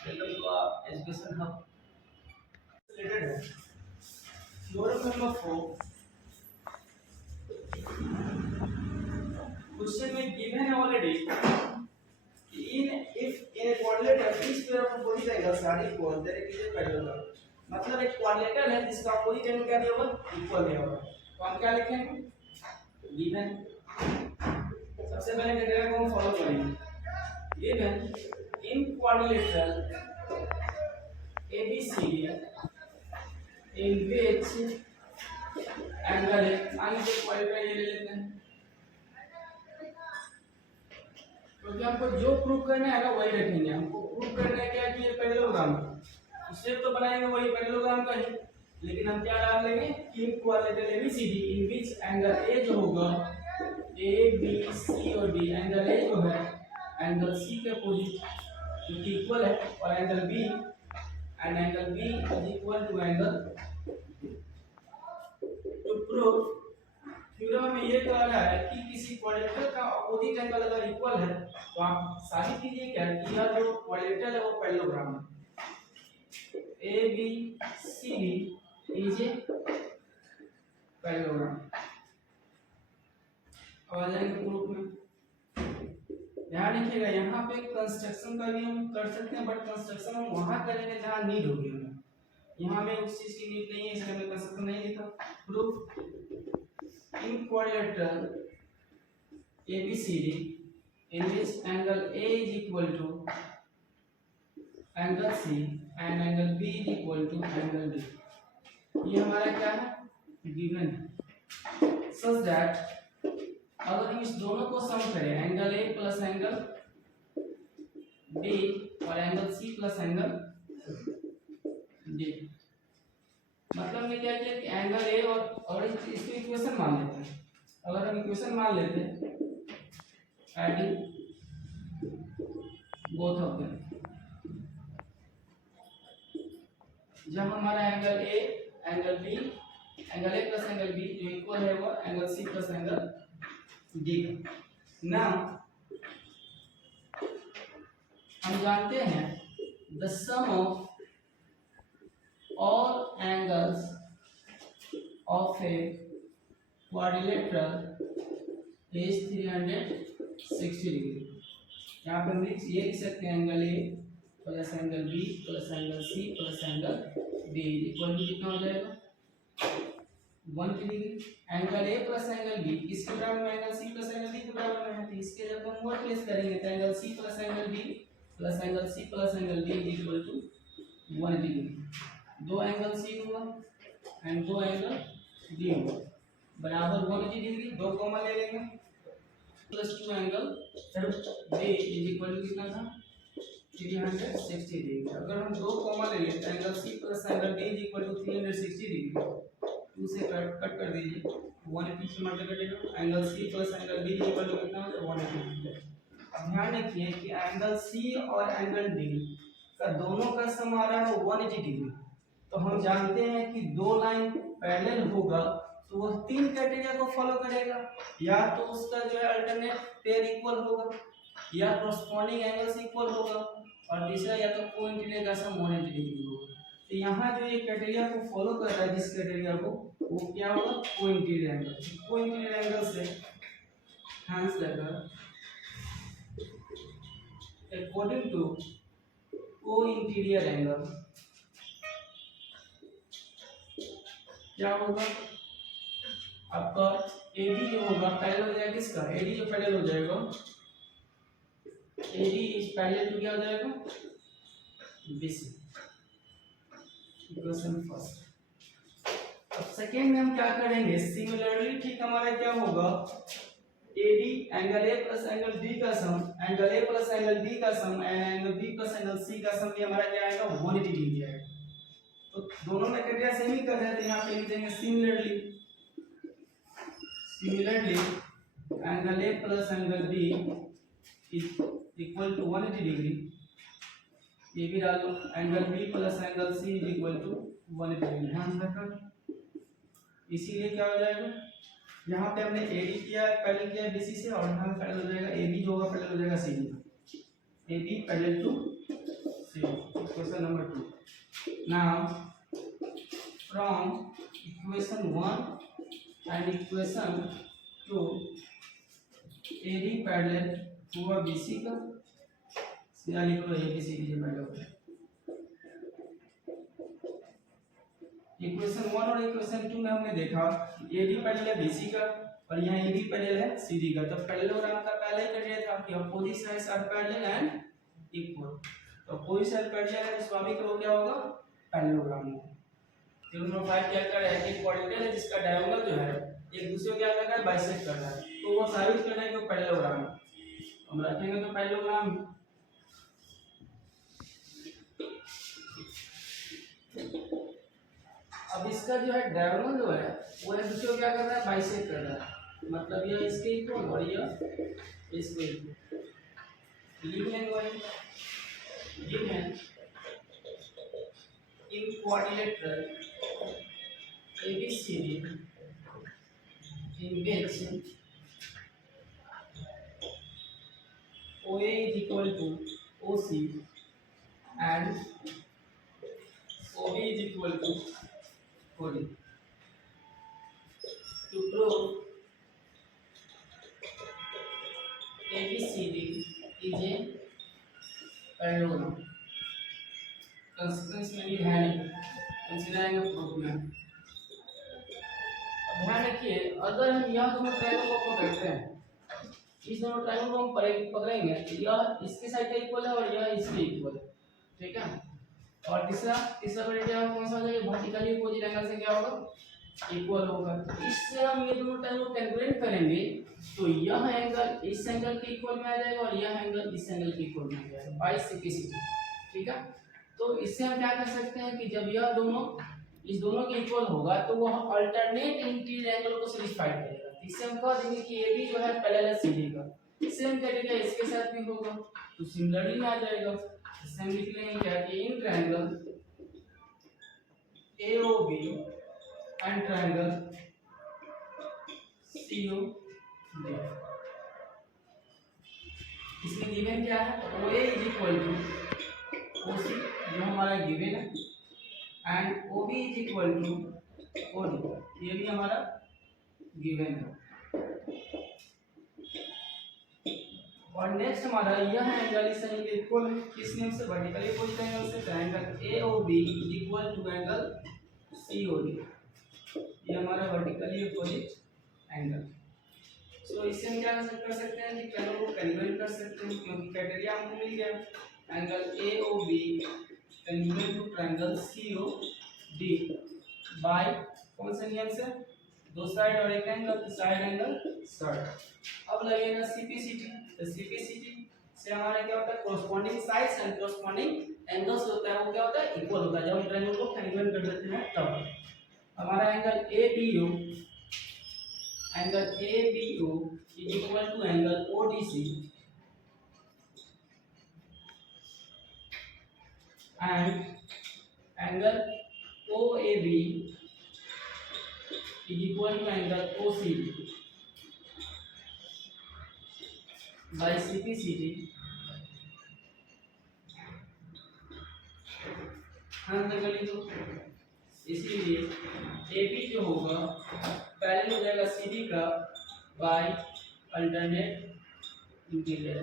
Welcome to our education hub related है। Theorem number 4 question में given है already in if in a quadrilateral each pair of opposite angles are equal there is a parallel. मतलब एक quadrilateral है जिसका opposite angle क्या दिया हुआ इक्वल दिया हुआ। तो हम क्या लिखेंगे गिवन। सबसे पहले क्राइटेरिया को हम फॉलो करेंगे। Given in quadrilateral ABCD in which angle है आगे क्वालिफाई ये ले लेते हैं क्योंकि हमको जो प्रूव करना है ना वही रखेंगे। हमको प्रूव करना है क्या कि ये पैरेललोग्राम शेप तो बनाएंगे वही पैरेललोग्राम का ही, लेकिन हम क्या डाल लेंगे कि quadrilateral ABCD in which angle A जो होगा A B C और D एंगल A जो है एंगल C के अपोजिट जो कि इक्वल है और angle B and angle B is equal to angle to prove theorem में ये कह रहा है कि किसी क्वाड्रिलेटरल का अपोजिट एंगल अगर इक्वल है तो आप साबित कीजिए क्या कि यह जो क्वाड्रिलेटरल है वो पैरेललोग्राम है। A B C D is a parallelogram. अब आ जाएंगे प्रूफ में। ध्यान रखिएगा यहाँ पे कंस्ट्रक्शन का भी हम कर सकते हैं बट कंस्ट्रक्शन हम वहां करेंगे जहां नीड होगी हमें। यहाँ में उस चीज की नीड नहीं है इसलिए मैं कंस्ट्रक्शन नहीं लिखा। Proof in quadrilateral ABCD in which angle A is equal to angle C and angle B is equal to angle D। ये हमारा क्या है गिवन है। सच दैट अगर हम इस दोनों को सम करें angle A plus angle B और angle C plus angle D, मतलब में क्या किया कि एंगल A और इसको इक्वेशन मान लेते हैं। अगर हम इक्वेशन मान लेते हैं एडिंग बोथ ऑफ देम, जब हमारा angle A angle B angle A plus angle B जो इक्वल है वो angle C plus angle D। Now हम जानते हैं the sum of all angles of a quadrilateral is 360 degree. यहाँ पे हम ये लिख सकते हैं angle A plus angle B plus angle C plus angle D equal to कितना हो जाएगा 180 degree. Angle A plus angle B किसके बराबर में angle C plus angle D के बराबर में है, तो इसके जब हम वर्ड प्लेस करेंगे तो angle C plus angle D plus angle C plus angle D equal to 180 degree. दो एंगल C हुआ एंड दो एंगल D हुआ बराबर 180 डिग्री। दो कॉमन ले लेंगे plus 2 angle D equal to कितना था 360 डिग्री। अगर हम दो कॉमन ले लेते हैं angle C plus angle D equal to 360 degree, 2 से कट कर दीजिए 180 से मल्टीप्लाई करेगा angle C plus angle D equal to कितना हो जाएगा 180। अब ध्यान रखिए कि एंगल C और एंगल D का दोनों का सम आ रहा है 180 डिग्री। तो हम जानते हैं कि दो लाइन पैरेलल होगा तो वह तीन क्राइटेरिया को फॉलो करेगा, या तो उसका जो है अल्टरनेट पेयर इक्वल होगा, या कॉरस्पॉन्डिंग एंगल्स इक्वल होगा, और तीसरा या तो कोइंसिडेंट का सम 180 डिग्री होगा। तो यहाँ जो ये क्राइटेरिया को फॉलो कर रहा है जिस क्राइटेरिया को वो क्या होगा कोइंसिडेंट एंगल। कोइंसिडेंट एंगल से हैंस लेकर अकॉर्डिंग टू कोइंसिडेंट एंगल क्या होगा आपका AD जो होगा पैरेलल हो जाएगा किसका AD जो पैरेलल हो जाएगा AD इज पैरेलल टू क्या हो जाएगा BC। Equation first. अब सेकेंड में हम क्या करेंगे सिमिलरली ठीक हमारा क्या होगा AD angle A plus angle D का sum angle A plus angle D का sum and angle B plus angle C का सम भी हमारा क्या आएगा 180 डिग्री आएगा। तो दोनों में क्राइटेरिया सेम ही कर रहे हैं तो यहाँ पे लिख देंगे similarly angle A plus angle D is equal to 180 degree. ये भी डालो angle B plus angle C is equal to 180 degree. ध्यान रखना इसीलिए क्या हो जाएगा यहाँ पे हमने AD किया पहले किया BC से और यहाँ पैरेलल हो जाएगा AB जो होगा पैरेलल हो जाएगा CD। AB parallel to CD। equation number 2. Now from equation 1 and equation 2 AD parallel हुआ BC का, सीधा लिख लो ABCD जो पैरेलल होता है। इक्वेशन 1 और इक्वेशन 2 में हमने देखा AD पैरेलल है BC का और यहाँ AB पैरेलल है CD का। तो पैरेललोग्राम का पहला ही क्राइटेरिया था कि opposite sides are parallel and equal. तो अपोजिट साइड पैरेलल है तो स्वाभाविक रूप क्या होगा, पैरेललोग्राम होगा। फिर नंबर 5 क्या कर रहा है कि क्वाड्रेंगल है जिसका डायगोनल जो है एक दूसरे को क्या कर रहा है, बाइसेक्ट कर रहा है, तो वो साबित करना है कि पैरेललोग्राम है। हम रखेंगे तो पैरेललोग्राम। अब इसका जो है डायगोनल जो है वो एक दूसरे को क्या कर रहा है, बाइसेक्ट कर रहा है, मतलब यह इसके इक्वल और यह इसके equal. given in quadrilateral ABCD in which OA is equal to OC and OB is equal to OD. To prove ABCD is a parallelogram, consequence में भी है नहीं, कंसीडर आएंगे प्रूफ में। अब ध्यान रखिए अगर हम यह दोनों ट्रायंगल को पकड़ते हैं, इस दोनों ट्रायंगल को हम पकड़ेंगे, यह इसके साइड का इक्वल है और यह इसके इक्वल है, ठीक है। और तीसरा क्राइटेरिया कौन सा हो जाएगा, वर्टिकली अपोजिट एंगल से क्या होगा, इक्वल होगा। इससे हम ये दोनों ट्रायंगल को कैलकुलेट करेंगे तो यह एंगल इस एंगल के इक्वल में आ जाएगा और यह एंगल इस एंगल के इक्वल में आ जाएगा बाय सिम्प्लिसिटी, ठीक है। तो इससे हम क्या कर सकते हैं कि जब यह दोनों इस दोनों के इक्वल होगा तो वह अल्टरनेट इंटीरियर एंगल को सैटिस्फाई करेगा। इससे हम कह देंगे कि AB जो है पैरेलल है CD का, सेम क्राइटेरिया इसके साथ भी होगा तो सिमिलरली आ जाएगा। इससे हम लिख लेंगे क्या कि in triangle AOB and triangle COD, इसमें गिवन क्या है, OA is equal to OC जो हमारा गिवन है and OB is equal to OD, ये भी हमारा गिवन है। और नेक्स्ट हमारा यह एंगल इस एंगल के इक्वल है, किस नेम से, वर्टिकली अपोजिट एंगल से। Triangle AOB is equal to angle COD, ये हमारा वर्टिकली अपोजिट एंगल। सो इससे हम क्या कर सकते हैं कि ट्रायंगल को कैलकुलेट कर सकते हैं क्योंकि क्राइटेरिया हमको मिल गया, angle AOB calculate to triangle COD by कौन से नियम से, दो साइड और एक एंगल, साइड एंगल सर्ड। अब लगेगा CPCT, तो CPCT से हमारा क्या होता है, corresponding sides and corresponding angles होता है वो क्या होता है, इक्वल होता है। जब हम ट्रायंगल को कैलकुलेट कर देते हैं तब हमारा angle ABO is equal to angle ODC and angle OAB is equal to angle OCB by CPCT। ध्यान से कर लो, इसीलिए AB जो होगा पैरेलल हो जाएगा CD का बाय अल्टरनेट इंटीरियर।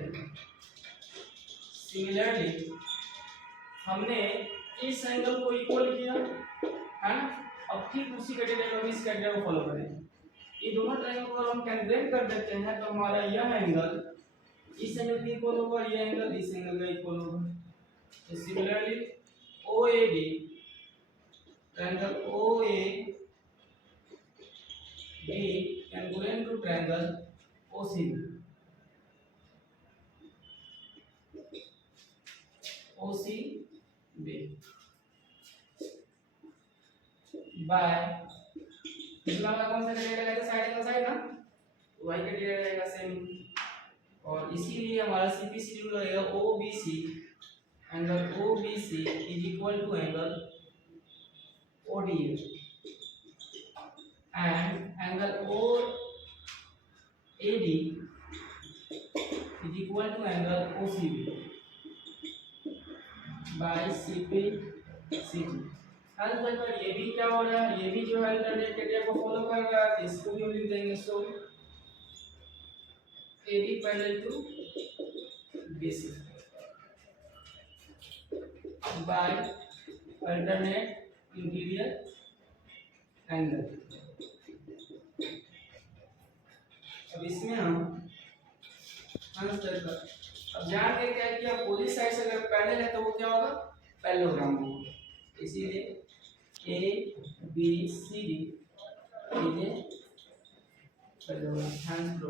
सिमिलरली हमने इस एंगल को इक्वल किया है ना, अब ठीक उसी क्राइटेरिया को इस क्राइटेरिया को फॉलो करें। ये दोनों ट्रायंगल को हम कैलकुलेट कर देते हैं तो हमारा यह एंगल इस एंगल के इक्वल होगा और यह एंगल इस एंगल का इक्वल होगा। तो similarly OAD triangle OAB congruent to triangle OCB by पिछला वाला कौन सा क्राइटेरिया रहेगा, साइड एंगल साइड ना, y क्राइटेरिया रहेगा सेम। और इसीलिए हमारा CPCT रूल रहेगा OBC angle OBC is equal to angle ODA and angle OAD is equal to angle OCB by C P C D. ये भी क्या हो रहा है, ये भी जो है अल्टरनेट क्राइटेरिया को फॉलो कर रहा है, इसको भी हम लिख देंगे। So A D parallel to B C by alternate interior angle. अब इसमें हम आंसर कर, अब ध्यान दें क्या है कि अपोजिट साइड से अगर पैरेलल है तो वो क्या होगा, पैरेललोग्राम होगा। इसीलिए ए बी सी डी ये पैरेललोग्राम। Thank you.